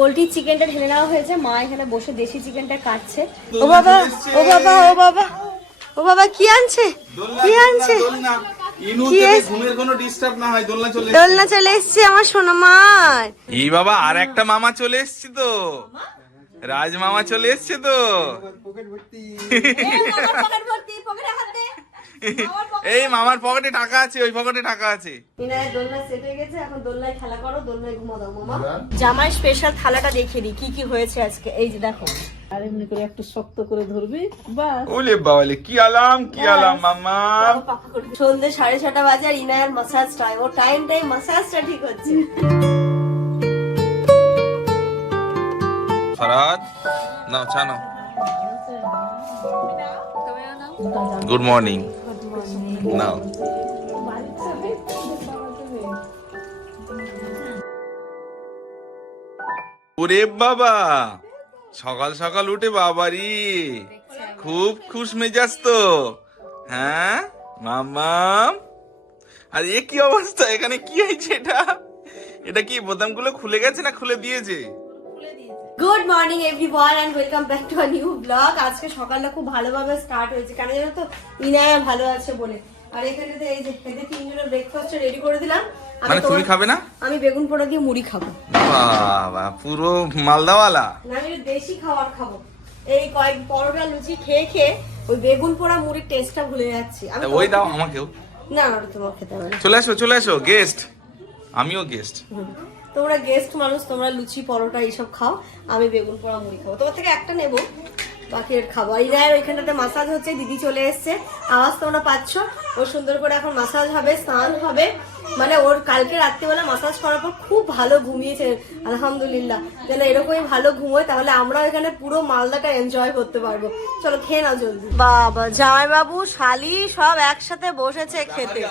Poultry চিকেনটা ঢেলে নেওয়া হয়েছে। মা এখানে বসে দেশি চিকেনটা কাটছে। ও বাবা ও বাবা ও বাবা ও বাবা কি আনছে? কি আনছে? দোলনা। ইনু কি থেকে এস- ঘুমের কোনো ডিস্টার্ব না হয় চলে এসছে। আমার এই বাবা আর একটা মামা চলে এসছে তো। রাজ মামা চলে এসছে তো। এই মামার পকেটে টাকা আছে ওই পকেটে টাকা আছে। মিনায়ের দোলনা সেট হয়ে গেছে এখন দোলনায় খেলা করো দোলনায় ঘুমো দাও মামা। জামাই স্পেশাল থালাটা দেখিয়ে দিই কি কি হয়েছে আজকে? এই যে দেখো। আর এমনি করে একটু শক্ত করে ধরবি বাস। ওলে বাবালে কি আলাম কি আলাম মামা। সন্ধ্যে সাড়ে ছটা বাজে আর ইনায়ের মাসাজ টাইম ও টাইম টাইম মাসাজটা ঠিক হচ্ছে। ফরাদ নাও চা নাও। গুড মর্নিং নাও ওরে বাবা সকাল সকাল উঠে বাবারি। খুব খুশ মেজাজ তো। হ্যাঁ মামাম আর এ কি অবস্থা? এখানে কি হয়েছে এটা? এটা কি বোতামগুলো খুলে গেছে না খুলে দিয়েছে? Good morning everyone and welcome back to a new blog আজকে সকালটা খুব ভালোভাবে স্টার্ট হয়েছে। কেন জানো তো? ইনায়া ভালো আছে বলে। আর এখানে এই যে এদের তিনজনের ব্রেকফাস্ট রেডি করে দিলাম মানে তুমি খাবে না? আমি বেগুন পোড়া দিয়ে মুড়ি খাব। বাবা পুরো মালদাওয়ালা। না আমি দেশি খাবার খাব। এই কয়েক পরোটা লুচি খেয়ে খেয়ে ওই বেগুন পোড়া মুড়ির টেস্টটা ভুলে যাচ্ছি। আমি ওই দাও আমাকেও। না না তোমার খেতে হবে না। চলে আসো চলে আসো গেস্ট আমিও গেস্ট তোমরা গেস্ট মানুষ তোমরা লুচি পরোটা এইসব খাও আমি বেগুন পোড়া মুড়ি খাব। তোমার থেকে একটা নেব। বাকি এর খাব ইরায়ের ওইখানটাতে মাসাজ হচ্ছে দিদি চলে এসছে। আওয়াজ তোমরা পাচ্ছ? ও সুন্দর করে এখন মাসাজ হবে স্নান হবে। মানে ওর কালকে রাত্রিবেলা মাসাজ করার পর খুব ভালো ঘুমিয়েছে আলহামদুলিল্লাহ। যেন এরকমই ভালো ঘুমোয় তাহলে আমরা এখানে পুরো মালদাটা এনজয় করতে পারব। চলো খেয়ে নাও জলদি। বাবা জামাইবাবু শালি সব একসাথে বসেছে খেতে।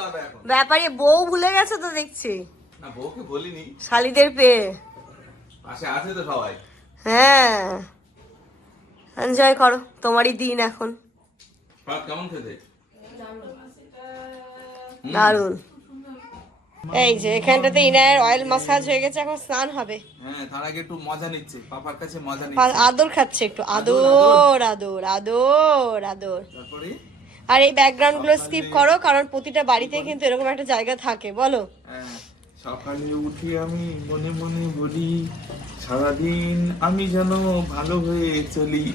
ব্যাপারে বউ ভুলে গেছে তো দেখছি। না বউকে বলিনি। শালিদের পেয়ে। পাশে আছে তো সবাই। হ্যাঁ। এনজয় করো তোমারই দিন এখন। দারুণ এই যে এখানটাতে ইনায়ের অয়েল মাসাজ হয়ে গেছে এখন স্নান হবে। হ্যাঁ তার আগে একটু মজা নিচ্ছে। পাপার কাছে মজা নিচ্ছে। আদর খাচ্ছে একটু। আদর আদর। আদর আদর তারপরে? আর এই ব্যাকগ্রাউন্ডগুলো স্কিপ করো কারণ প্রতিটা বাড়িতে কিন্তু এরকম একটা জায়গা থাকে বলো। হ্যাঁ, সকালে উঠে আমি মনে মনে বলি সারাদিন আমি যেন ভালো হয়ে চলি।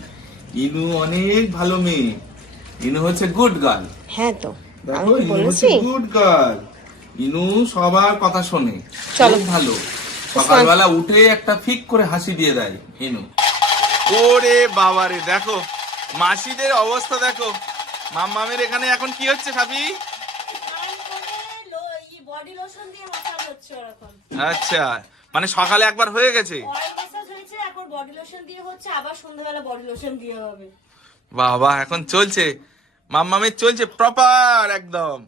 ইনু অনেক ভালো মেয়ে। ইনু হচ্ছে গুড গার্ল হ্যাঁ তো। দেখো ইনু হচ্ছে গুড গার্ল ইনু সবার কথা শোনে। চলো। ভালো। সকালবেলা উঠে একটা ফিক করে হাসি দিয়ে দেয় ইনু। ওরে বাবারে দেখো মাসিদের অবস্থা দেখো। মাম্মামের এখানে এখন কি হচ্ছে সাবি আচ্ছা মানে সকালে একবার হয়ে গেছে অয়েল মাসাজ হয়েছে এখন বডি লোশন দিয়ে হচ্ছে আবার সন্ধ্যাবেলা বডি লোশন দিয়ে হবে। বাবা এখন চলছে। মাম্মামের চলছে প্রপার একদম।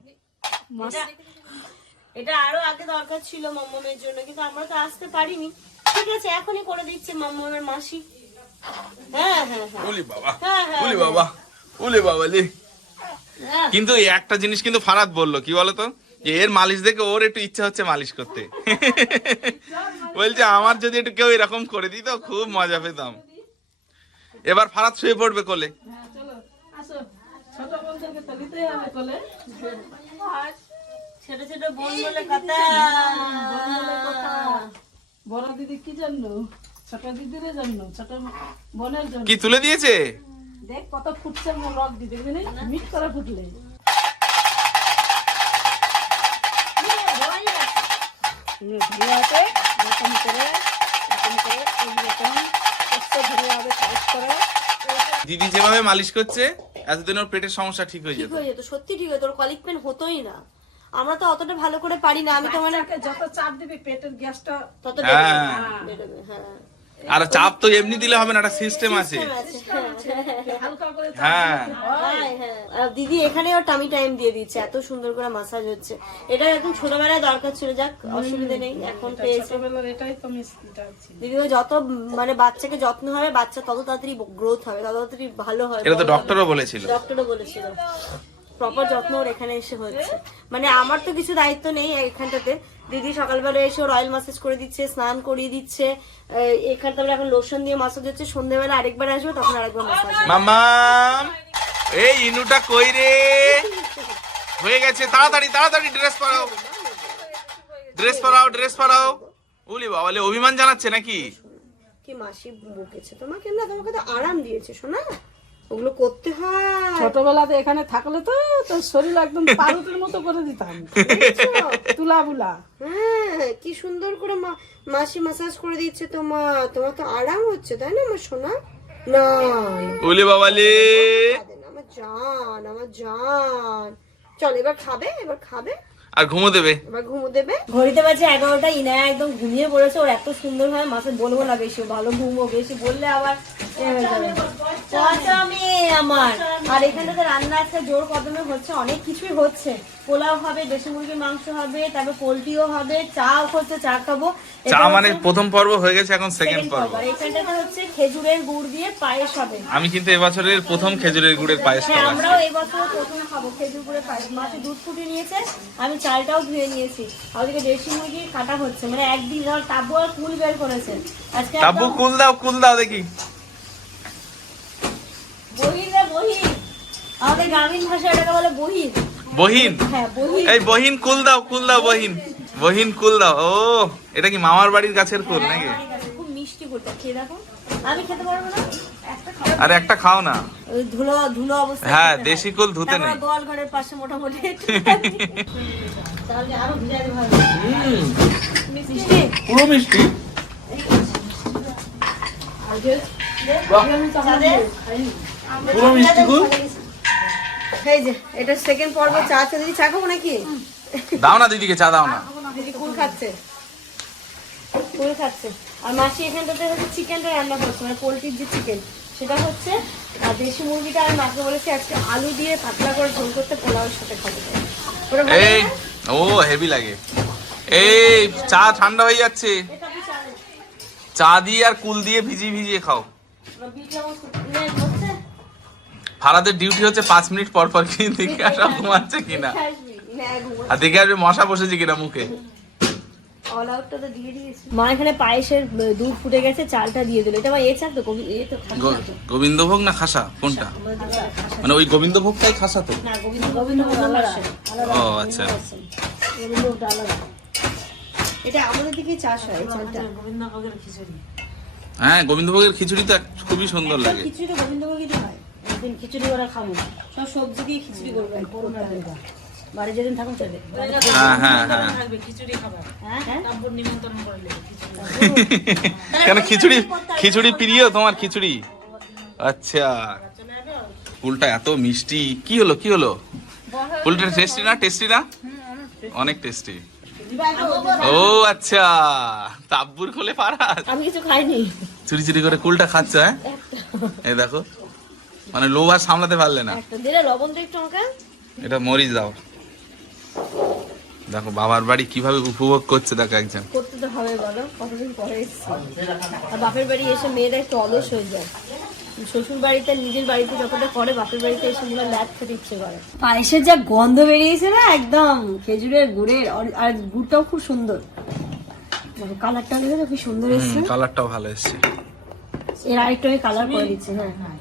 এটা- আরও আগে দরকার ছিল মাম্মামের জন্য কিন্তু আমরা তো আসতে পারিনি। ঠিক আছে এখনই করে দিচ্ছে মাম্মামের মাসি। হ্যাঁ হ্যাঁ হ্যাঁ। বাবা হ্যাঁ, হ্যাঁ, বাবা উলি বাবা লি। হ্যাঁ। কিন্তু একটা জিনিস কিন্তু ফারাত বলল কি বলতো? এর মালিশ দেখে ওর একটু ইচ্ছা হচ্ছে মালিশ করতে। বলছে আমার যদি একটু কেউ এরকম করে দিত খুব মজা পেতাম। এবার ফারাত শুয়ে পড়বে কোলে। হ্যাঁ ছোট ছোট বোন বলে কথা। বড় দিদি কি ছোট দিদির জন্য ছোট বোনের জন্য। কি তুলে দিয়েছে? দেখ কত ফুটছে রক দিদি মিট করে ফুটলে। ধরে আছে। এরকম করে এরকম করে এইরকম কষ্ট ধরে হবে কাজ করে। দিদি যেভাবে মালিশ করছে এতদিন ওর পেটের সমস্যা ঠিক হয়ে ঠিক হয়ে যেত সত্যি ঠিক হয়ে তোর কলিক পেন হতোই না। আমরা তো অতটা ভালো করে পারি না আমি তো মানে যত চাপ দিবি পেটের গ্যাসটা তত হ্যাঁ। হ্যাঁ। আর চাপ তো এমনি দিলে হবে না একটা সিস্টেম আছে। হ্যাঁ। হ্যাঁ। হ্যাঁ, হ্যাঁ। আর দিদি এখানেও টামি টাইম দিয়ে দিচ্ছে এত সুন্দর করে মাসাজ হচ্ছে। এটা একদম ছোটবেলায় দরকার ছিল যাক অসুবিধা নেই এখন পেয়েছে। দিদি যত মানে বাচ্চাকে যত্ন হবে বাচ্চা তত তাড়াতাড়ি গ্রোথ হবে তত তাড়াতাড়ি ভালো হয় এটা তো ডক্টরও বলেছিল। ডক্টরও বলেছিল। প্রপার যত্ন ওর এখানে এসে হচ্ছে। মানে আমার তো কিছু দায়িত্ব নেই এখানটাতে। দিদি সকালবেলা এসে ওর অয়েল মাসাজ করে দিচ্ছে স্নান করিয়ে দিচ্ছে এখানটা এখন লোশন দিয়ে মাসাজ হচ্ছে সন্ধ্যেবেলা আরেকবার আসবে তখন আরেকবার মাসাজ মামাম এই ইনুটা কই রে? হয়ে গেছে তাড়াতাড়ি তাড়াতাড়ি ড্রেস পরাও। ড্রেস পরাও ড্রেস পরাও। উলি বাবালে অভিমান জানাচ্ছে নাকি? কি মাসি বকেছে তোমাকে? না তোমাকে তো আরাম দিয়েছে শোনা? ওগুলো করতে হয়। ছোটবেলাতে এখানে থাকলে তো তোর শরীর একদম পারুটের মতো করে দিতাম। তুলা বুলা হ্যাঁ কি সুন্দর করে মা- মাসি মাসাজ করে দিচ্ছে তোমার তোমার তো আরাম হচ্ছে তাই না আমার সোনা? না। উলি বাবালে। আমার জান আমার জান। চল এবার খাবে এবার খাবে। আর ঘুমো দেবে। এবার ঘুমো দেবে। ঘড়িতে বাজে এগারোটা ইনায় একদম ঘুমিয়ে পড়েছে ওর এত সুন্দর ভাবে মাসে বলব না বেশি ভালো ঘুমো বেশি বললে আবার হয়ে যাবে। আমার। আর এখানে তো রান্না আজকে জোর কদমে হচ্ছে অনেক কিছুই হচ্ছে। পোলাও হবে দেশি মুরগির মাংস হবে তারপর পোলট্রিও হবে চা হচ্ছে চা খাব। চা মানে প্রথম পর্ব হয়ে গেছে এখন সেকেন্ড পর্ব। এখানটাতে হচ্ছে খেজুরের গুড় দিয়ে পায়েস হবে। আমি কিন্তু এবছরের প্রথম খেজুরের গুড়ের পায়েস হ্যাঁ খাব। আমরাও এই বছর প্রথম খাব খেজুর গুড়ের পায়েস। মাছে দুধ ফুটিয়ে নিয়েছে আমি চালটাও ধুয়ে নিয়েছি। ওদিকে দেশি মুরগি কাটা হচ্ছে মানে একদিন ধর তাব্বু আর কুল বের করেছে। আজকে তাব্বু কুল দাও কুল দাও দেখি। বহির রে বহির। আমাদের গ্রামীণ ভাষায় এটাকে বলে বহির। বহিন? হ্যাঁ এই বহিন কুল দাও কুল দাও বহিন। বহিন কুল দাও ও এটা কি মামার বাড়ির গাছের কুল নাকি? আমার কাছে খুব মিষ্টি কুলটা খেয়ে দেখো। আমি খেতে পারব না? একটা খাও। আরে একটা খাও না। হ্যাঁ দেশি কুল ধুতে নেই। গোয়াল ঘরের পাশে মোটামুটি। তাহলে আরও ভিজাতে ভালো মিষ্টি? পুরো মিষ্টি। পুরো মিষ্টি কুল? এই যে এটা সেকেন্ড পর্ব চা চা দিদি চা খাব নাকি? দাও না দিদিকে চা দাও না। দিদি কুল খাচ্ছে। কুল খাচ্ছে। আর মাসি এখানটাতে হচ্ছে চিকেনটা রান্না করছে মানে পোলট্রির যে চিকেন সেটা হচ্ছে আর দেশি মুরগিটা আমি মাকে বলেছি আজকে আলু দিয়ে পাতলা করে ঝোল করতে পোলাওয়ের সাথে খাব। এই ও হেভি লাগে। এই চা ঠান্ডা হয়ে যাচ্ছে। চা চা দিয়ে আর কুল দিয়ে ভিজিয়ে ভিজিয়ে খাও। ফারাদের ডিউটি হচ্ছে পাঁচ মিনিট পর পর কি দেখে আসা ঘুমাচ্ছে কিনা? না, আর দেখে আসবে মশা বসেছে কিনা মুখে। মা এখানে পায়েসের দুধ ফুটে গেছে চালটা দিয়ে দিল। এটা আমার এ চাল তো। গোবিন্দভোগ না খাসা? কোনটা। মানে ওই গোবিন্দভোগটাই খাসা তো? ও আচ্ছা। এটা আমাদের দিকে চাষ হয় হ্যাঁ গোবিন্দভোগের খিচুড়ি তো খুবই সুন্দর লাগে। খিচুড়ি তো হয়। একদিন খিচুড়ি ওরা খাব। সব সবজি দিয়ে খিচুড়ি করবে। বাড়ি যেদিন থাকুন চলে। হ্যাঁ হ্যাঁ হ্যাঁ। হ্যাঁ? হ্যাঁ? কেন খিচুড়ি খিচুড়ি প্রিয় তোমার খিচুড়ি? আচ্ছা। ফুলটা এত মিষ্টি। কি হলো কি হলো? ফুলটা টেস্টি না টেস্টি না? অনেক টেস্টি ও আচ্ছা। তাব্বুর খোলে পারা আমি কিছু খাইনি। চুরি চুরি করে কুলটা খাচ্ছ হ্যাঁ? এই দেখো। মানে লোভ আর সামলাতে পারলে না। একটা দিলে লবণ তো একটু আমাকে। এটা মরিচ দাও। দেখো বাবার বাড়ি কীভাবে উপভোগ করছে দেখো একজন। করতে তো হবে বলো কতদিন পরে বাপের বাড়ি এসে মেয়েরা একটু অলস হয়ে যায়। শ্বশুর বাড়িতে নিজের বাড়িতে যতটা করে বাপের বাড়িতে এসে মনে ল্যাদ খেতে ইচ্ছে করে। পায়েসের যা গন্ধ বেরিয়েছে না একদম খেজুরের গুড়ের আর- আর গুড়টাও খুব সুন্দর। কালারটা কি সুন্দর এসছে। কালারটাও ভালো এসছে। এর আরেকটু আমি কালার করে দিচ্ছে হ্যাঁ।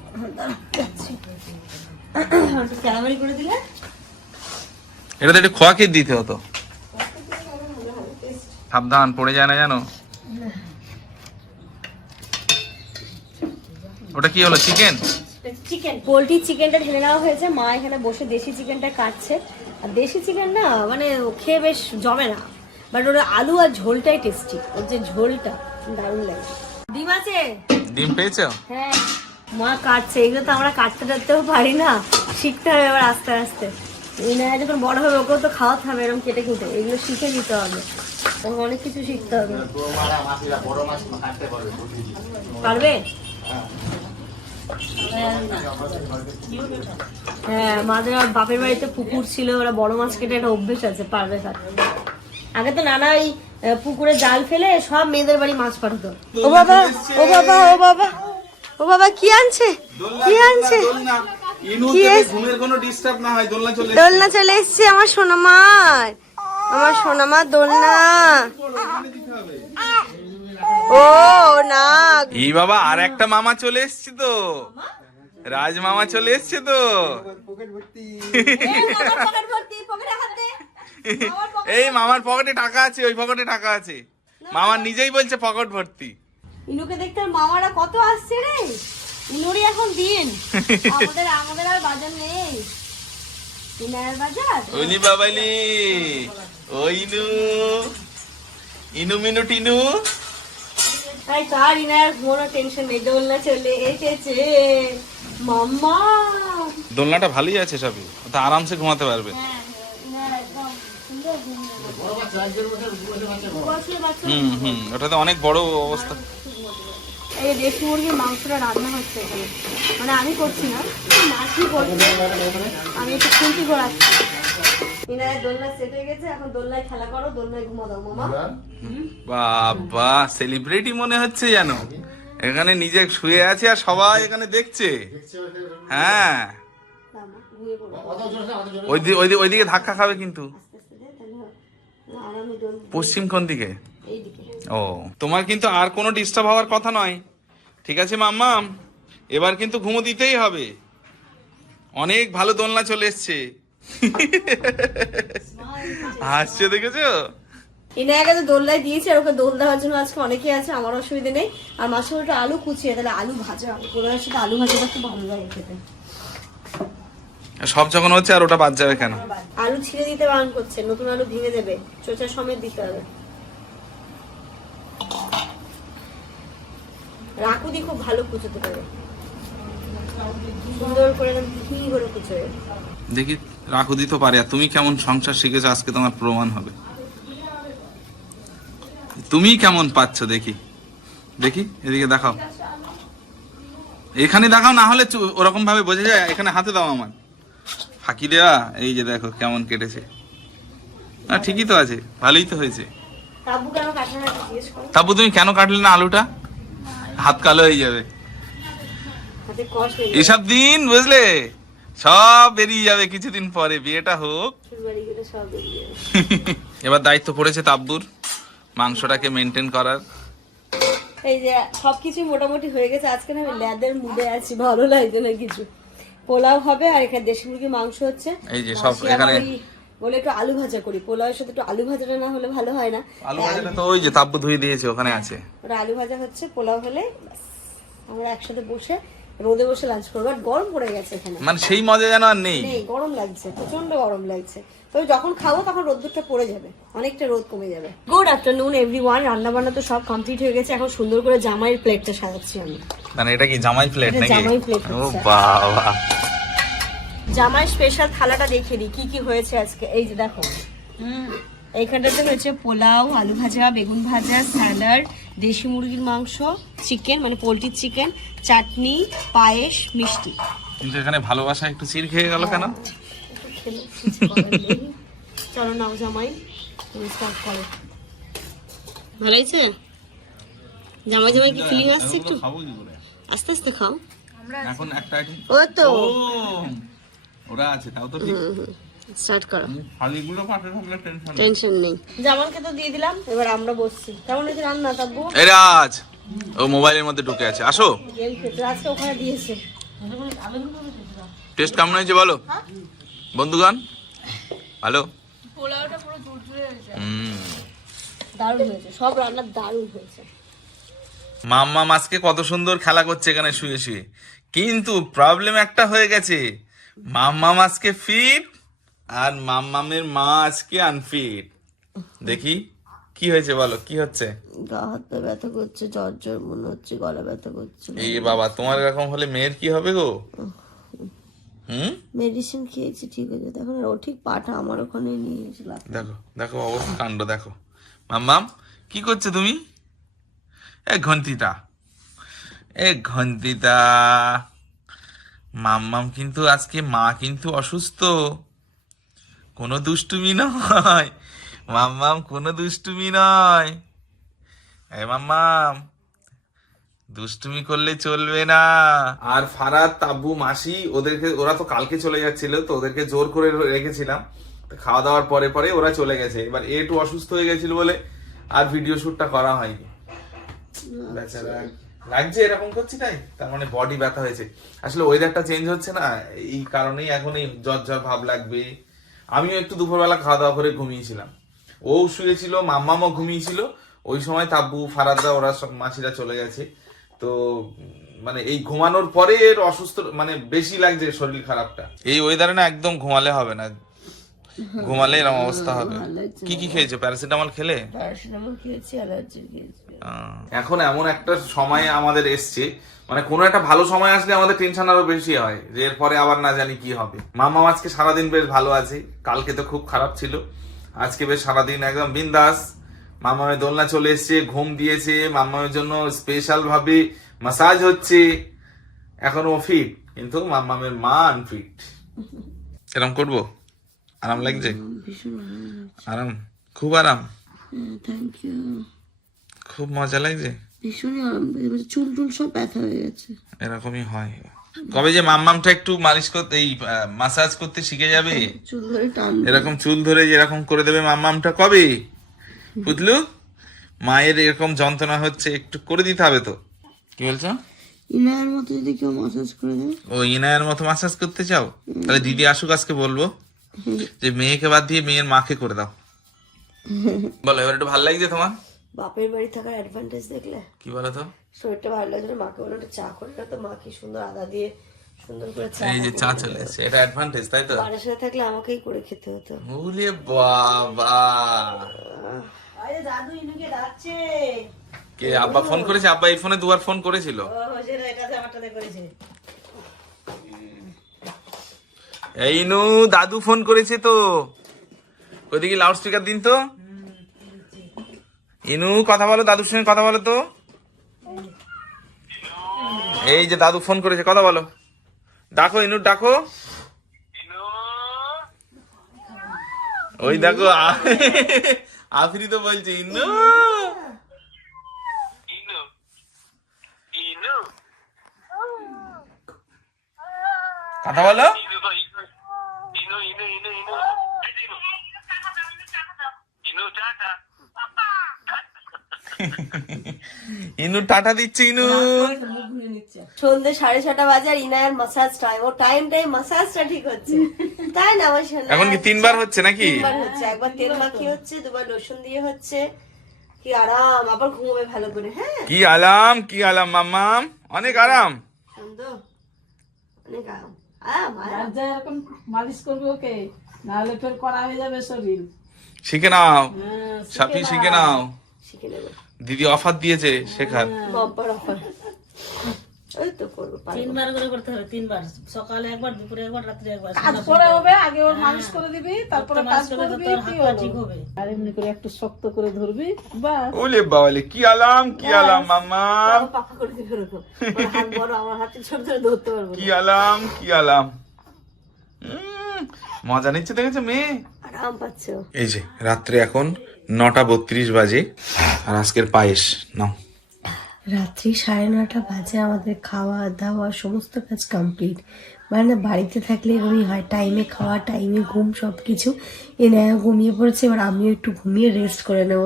এটাতে একটু খোয়া খেয়ে দিতে হতো। সাবধান পড়ে যায় না জানো? ওটা কি হলো চিকেন? চিকেন পোলট্রি চিকেনটা ঢেলে নেওয়া হয়েছে। মা এখানে বসে দেশি চিকেনটা কাটছে। আর দেশি চিকেন না মানে ও খেয়ে বেশ জমে না। বাট ওর আলু আর ঝোলটাই টেস্টি ওর যে ঝোলটা দারুণ লাগে। ডিম আছে? ডিম পেয়েছ? হ্যাঁ। মা কাটছে এগুলো তো আমরা কাটতে টাটতেও পারি না। শিখতে হবে এবার আস্তে আস্তে। এই যখন বড় হবে ওকেও তো খাওয়াতে হবে এরকম কেটে কুটে। এগুলো শিখে নিতে হবে। তখন অনেক কিছু শিখতে হবে। পারবে হ্যাঁ মাদের বাপের বাড়িতে পুকুর ছিল ওরা বড় মাছ কেটে একটা অভ্যেস আছে পারবে কাটতে আগে তো নানা ওই পুকুরে জাল ফেলে সব মেয়েদের বাড়ি মাছ পাঠাতো। ও বাবা ও বাবা ও বাবা। ও বাবা কি আনছে? কি আনছে? ইনু কি যাতে এস- ঘুমের কোনো ডিস্টার্ব না দোলনা চলে এসছে। দোলনা চলে এসছে আমার সোনামার আমার সোনামার দোলনা। ও না এই বাবা আর একটা মামা চলে এসছে তো। রাজ মামা চলে এসছে তো। এই মামার পকেটে টাকা আছে ওই পকেটে টাকা আছে। মামা নিজেই বলছে পকেট ভর্তি। ইনুকে দেখতে মামারা কত আসছে রে? ইনুরই এখন দিন। আমাদের আমাদের আর বাজার নেই। ইনার বাজার? ওলি বাবালি ও ইনু। ইনু মিনু টিনু। তাই তার ইনার কোনো টেনশন নেই দোলনা চলে এসেছে। মাম্মা। দোলনাটা ভালোই আছে সবই। তো আরামসে ঘুমাতে পারবে। হুম হুম ওটাতে অনেক বড় অবস্থা। এই দেশি মুরগির মাংসটা রান্না হচ্ছে মানে আমি করছি না মাছি করছে। আমি একটু খুন্তি ঘোরাচ্ছি। ইনার দোলনা সেট হয়ে গেছে এখন দোলনায় খেলা করো দোলনায় ঘুমা দাও মামা। বাবা সেলিব্রিটি মনে হচ্ছে যেন। এখানে নিজে শুয়ে আছে আর সবাই এখানে দেখছে। হ্যাঁ। ওইদিকে ধাক্কা খাবে কিন্তু। পশ্চিম কোন দিকে? ও তোমার কিন্তু আর কোনো ডিস্টার্ব হওয়ার কথা নয়। ঠিক আছে মাম্মাম? এবার কিন্তু ঘুমো দিতেই হবে। অনেক ভালো দোলনা চলে এসছে। হাসছে দেখেছ? ইনায়াকে তো দোলনায় দিয়েছে আর ওকে দোল দেওয়ার জন্য আজকে অনেকেই আছে আমার অসুবিধা নেই। আর মাসে ওটা আলু কুচিয়ে তাহলে আলু ভাজা কোরআনের সাথে আলু ভাজাটা খুব ভালো লাগে খেতে। সব যখন হচ্ছে আর ওটা বাদ যাবে কেন? আলু ছিঁড়ে দিতে বারণ করছে নতুন আলু ভেঙে দেবে। চোচা সমেত দিতে হবে। রাকুদি খুব ভালো কুচোতে পারে। সুন্দর করে মিহি করে কুচোয়। দেখি রাখু দিতে পারে। আর তুমি কেমন সংসার শিখেছো, আজকে তোমার প্রমাণ হবে। তুমি কেমন পাচ্ছ, দেখি। দেখি, এদিকে দেখাও। এখানে দেখাও, না হলে ওরকম ভাবে বোঝা যায়, এখানে হাতে দাও আমার। ফাঁকি দেওয়া, এই যে দেখো কেমন কেটেছে। না, ঠিকই তো আছে, ভালোই তো হয়েছে। তারপর তুমি কেন কাটলে না আলুটা? হাত কালো হয়ে যাবে। এসব দিন বুঝলে? সব বেরিয়ে যাবে কিছুদিন পরে বিয়েটা হোক। এবার দায়িত্ব পড়েছে তাব্বুর মাংসটাকে মেনটেন করার। এই যে সবকিছু মোটামুটি হয়ে গেছে। আজকে না আমি ল্যাদের মুডে আছি ভালো লাগছে না কিছু। পোলাও হবে আর এখানে দেশি মুরগির মাংস হচ্ছে। এই যে সব এখানে- বলে একটু আলু ভাজা করি। পোলাওয়ের সাথে একটু আলু ভাজাটা না হলে ভালো হয় না। আলু ভাজাটা তো ওই যে তাব্বু ধুয়ে দিয়েছে ওখানে আছে। ওটা আলু ভাজা হচ্ছে পোলাও হলে আমরা একসাথে বসে রোদে বসে লাঞ্চ করব। আর গরম পড়ে গেছে এখানে। মানে সেই মজা যেন আর নেই। নেই গরম লাগছে প্রচণ্ড গরম লাগছে। তবে যখন খাব তখন রোদ্দুরটা পড়ে যাবে অনেকটা রোদ কমে যাবে। গুড আফটারনুন এভরি ওয়ান রান্না বান্না তো সব কমপ্লিট হয়ে গেছে। এখন সুন্দর করে জামাইয়ের প্লেটটা সাজাচ্ছি আমি মানে এটা কি জামাই প্লেট নাকি? জামাই ও বাবা। জামাই স্পেশাল থালাটা দেখিয়ে দিই কি কি হয়েছে আজকে? এই যে দেখো। এইখানটাতে হয়েছে পোলাও আলু ভাজা বেগুন ভাজা স্যালাড দেশি মুরগির মাংস চিকেন মানে পোলট্রির চিকেন চাটনি পায়েস মিষ্টি। কিন্তু এখানে ভালোবাসা একটু চির খেয়ে গেল কেন? চলো নাও জামাই তুমি স্টার্ট করো। ভালো হয়েছে? জামাই জামাই কি ফিলিং আসছে একটু? আস্তে আস্তে খাও। এখন একটা ও তো। ওরা আছে তাও তো ঠিক। স্টার্ট করো। থাকলে টেনশন টেনশন নেই। জামানকে তো দিয়ে দিলাম এবার আমরা বসছি। কেমন হয়েছে রান্না তাব্বু এই রাজ ও মোবাইলের মধ্যে ঢুকে আছে আসো। গেম খেলতে আজকে ওখানে দিয়েছে। টেস্ট কেমন হয়েছে বলো? বন্ধুগণ? ভালো হুম। দারুণ হয়েছে সব রান্না দারুণ হয়েছে। মাম্মা মাছকে কত সুন্দর খেলা করছে এখানে শুয়ে শুয়ে। কিন্তু প্রবলেম একটা হয়ে গেছে। মাম্মা মাছকে ফিট আর মাম্মামের মা আজকে আনফিট দেখি কি হয়েছে বলো কি হচ্ছে? গা হাত পা ব্যথা করছে জ্বর জ্বর মনে হচ্ছে গলা ব্যথা করছে। এই বাবা তোমার এরকম হলে মেয়ের কি হবে গো? হুম? মেডিসিন খেয়েছি ঠিক হয়েছে এখন আর ও ঠিক পাটা আমার ওখানে নিয়ে গেছিলাম দেখো দেখো অবস্থা কাণ্ড দেখো। মাম্মাম কি করছ তুমি? এ ঘন্টিটা এ ঘন্টিটা মাম্মাম কিন্তু আজকে মা কিন্তু অসুস্থ। কোনো দুষ্টুমি নয়। মাম্মাম কোনো দুষ্টুমি নয়। এ মাম্মাম দুষ্টুমি করলে চলবে না। আর ফারাদ তাব্বু মাসি ওদেরকে ওরা তো কালকে চলে যাচ্ছিল তো ওদেরকে জোর করে রেখেছিলাম। তো খাওয়া দাওয়ার পরে পরে ওরা চলে গেছে। এবার একটু অসুস্থ হয়ে গেছিল বলে আর ভিডিও শুটটা করা হয়নি। বেচারা লাগছে এরকম করছি তাই? তার মানে বডি ব্যথা হয়েছে। আসলে ওয়েদারটা চেঞ্জ হচ্ছে না, এই কারণেই এখন এই জ্বর জ্বর ভাব লাগবে। আমিও একটু দুপুরবেলা খাওয়া দাওয়া করে ঘুমিয়েছিলাম। ও শুয়েছিল, মাম্মামও ঘুমিয়েছিল। ওই সময় তাব্বু, ফারাদা, ওরা সব মাসিরা চলে গেছে। তো মানে এই ঘুমানোর পরে এর অসুস্থ মানে বেশি লাগছে শরীর খারাপটা। এই ওয়েদারে না একদম ঘুমালে হবে না। ঘুমালে এরকম অবস্থা হবে। কি কি খেয়েছো? প্যারাসিটামল খেলে? প্যারাসিটামল খেয়েছি অ্যালার্জি খেয়েছি। এখন এমন একটা সময় আমাদের এসছে মানে কোনো একটা ভালো সময় আসলে আমাদের টেনশন আরও বেশি হয় যে এরপরে আবার না জানি কি হবে। মামা আজকে সারাদিন বেশ ভালো আছে কালকে তো খুব খারাপ ছিল। আজকে বেশ সারাদিন একদম বিন্দাস। মামামের দোলনা চলে এসছে ঘুম দিয়েছে মামামের জন্য স্পেশাল ভাবে মাসাজ হচ্ছে। এখন ও ফিট কিন্তু মামামের মা আনফিট এরকম করব? আরাম লাগছে? আরাম? খুব আরাম? থ্যাংক ইউ খুব মজা লাগছে? ভীষণই আরাম চুল টুল সব ব্যথা হয়ে গেছে। এরকমই হয়। কবে যে মাম্মামটা একটু মালিশ করতে এই মাসাজ করতে শিখে যাবে? চুল ধরে টান এরকম চুল ধরে যেরকম করে দেবে মাম্মামটা কবে? বুঝলু মায়ের এরকম যন্ত্রণা হচ্ছে একটু করে দিতে হবে তো। কি বলছো? ইনার মতো যদি কেউ মাসাজ করে দেয়? ও ইনায়ের মতো মাসাজ করতে চাও? তাহলে দিদি আসুক আজকে বলব। যে মেয়েকে বাদ দিয়ে মেয়ের মাকে করে দাও। বলো এবার একটু ভালো লাগছে তোমার? বাপের বাড়ি থাকার অ্যাডভান্টেজ দেখলে? কি বলো তো শরীরটা ভালো লাগছে না, মাকে বলে একটা চা করে দাও তো মা কি সুন্দর আদা দিয়ে সুন্দর করে চা এই যে চা চলে এসছে এটা অ্যাডভান্টেজ তাই তো? বাড়ির সাথে থাকলে আমাকেই করে খেতে হতো। ওলে বাবা! আরে দাদু ইনুকে ডাকছে। কে আব্বা ফোন করেছে? আব্বা এই ফোনে দুবার ফোন করেছিল। ও সেটা এটাতে আমারটাতে করেছে। এই নু, দাদু ফোন করেছে তো। ওইদিকে লাউড স্পিকার দিন তো। ইনু, কথা বলো, দাদুর সঙ্গে কথা বলো তো। এই যে দাদু ফোন করেছে, কথা বলো। ডাকো, ইনু, ডাকো। ওই দেখো আফরি তো বলছে, ইনু। কথা বলো। ইনু টাটা দিচ্ছে ইনু। সন্ধ্যে সাড়ে ছটা বাজে আর ইনায়ের মাসাজ টাইম ও টাইম টাইম মাসাজটা ঠিক হচ্ছে। তাই না আমার সোনা? এখন কি তিনবার হচ্ছে নাকি? তিনবার হচ্ছে। একবার তেল মাখিয়ে হচ্ছে দুবার লোশন দিয়ে হচ্ছে। কি আরাম আবার ঘুমোবে ভালো করে হ্যাঁ? কি আলাম কি আলাম মাম্মাম। অনেক আরাম। অনেক আরাম। আরাম আরাম আর যা এরকম মালিশ করবে ওকে নাহলে ফের করা হয়ে যাবে শরীর। শিখে নাও। হ্যাঁ, সাপি শিখে নাও। দিদি অফার দিয়েছে শেখার। অফার ওই তো করব তিনবার করে করতে হবে তিনবার। সকালে একবার দুপুরে একবার রাত্রে একবার কাজ করে হবে আগে ওর মালিশ করে দিবি তারপরে কাজ মালিশ করলে তো করবি তোর কি হাত পা হলো? ঠিক হবে। আর এমনি করে একটু শক্ত করে ধরবি বাস। ওলে বাবালে কি আলাম কি আলাম মাম্মাম পাকা করে দিবে ওরকম বড় আমার হাতে ছোট ধরে ধরতে পারব কি আলাম কি আলাম। উম, মজা নিচ্ছে দেখেছ মেয়ে? আরাম পাচ্ছ। এই যে রাত্রে এখন নটা বত্রিশ বাজে। আর আজকের পায়েস নাও। রাত্রি সাড়ে নটা বাজে, আমাদের খাওয়া দাওয়া সমস্ত কাজ কমপ্লিট মানে বাড়িতে থাকলে এরকমই হয় টাইমে খাওয়া টাইমে ঘুম সব কিছু এ নেয় ঘুমিয়ে পড়েছে, এবার আমিও একটু ঘুমিয়ে রেস্ট করে নেব।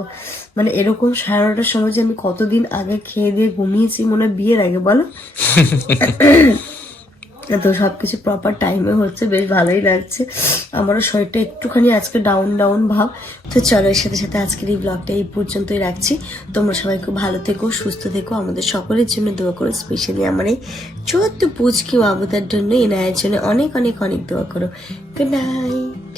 মানে এরকম সাড়ে নটার সময় যে আমি কতদিন আগে খেয়ে দিয়ে ঘুমিয়েছি, মনে হয় বিয়ের আগে, বলো? তো সব কিছু প্রপার টাইমে হচ্ছে, বেশ ভালোই লাগছে। আমারও শরীরটা একটুখানি আজকে ডাউন ডাউন ভাব। তো চলো এর সাথে সাথে আজকের এই ব্লগটা এই পর্যন্তই রাখছি। তোমরা সবাই খুব ভালো থেকো, সুস্থ থেকো। আমাদের সকলের জন্য দোয়া করো স্পেশালি আমার এই চোদ্দ পুচকি বাবুতার জন্য এনায়ের জন্য অনেক অনেক অনেক দোয়া করো। Good night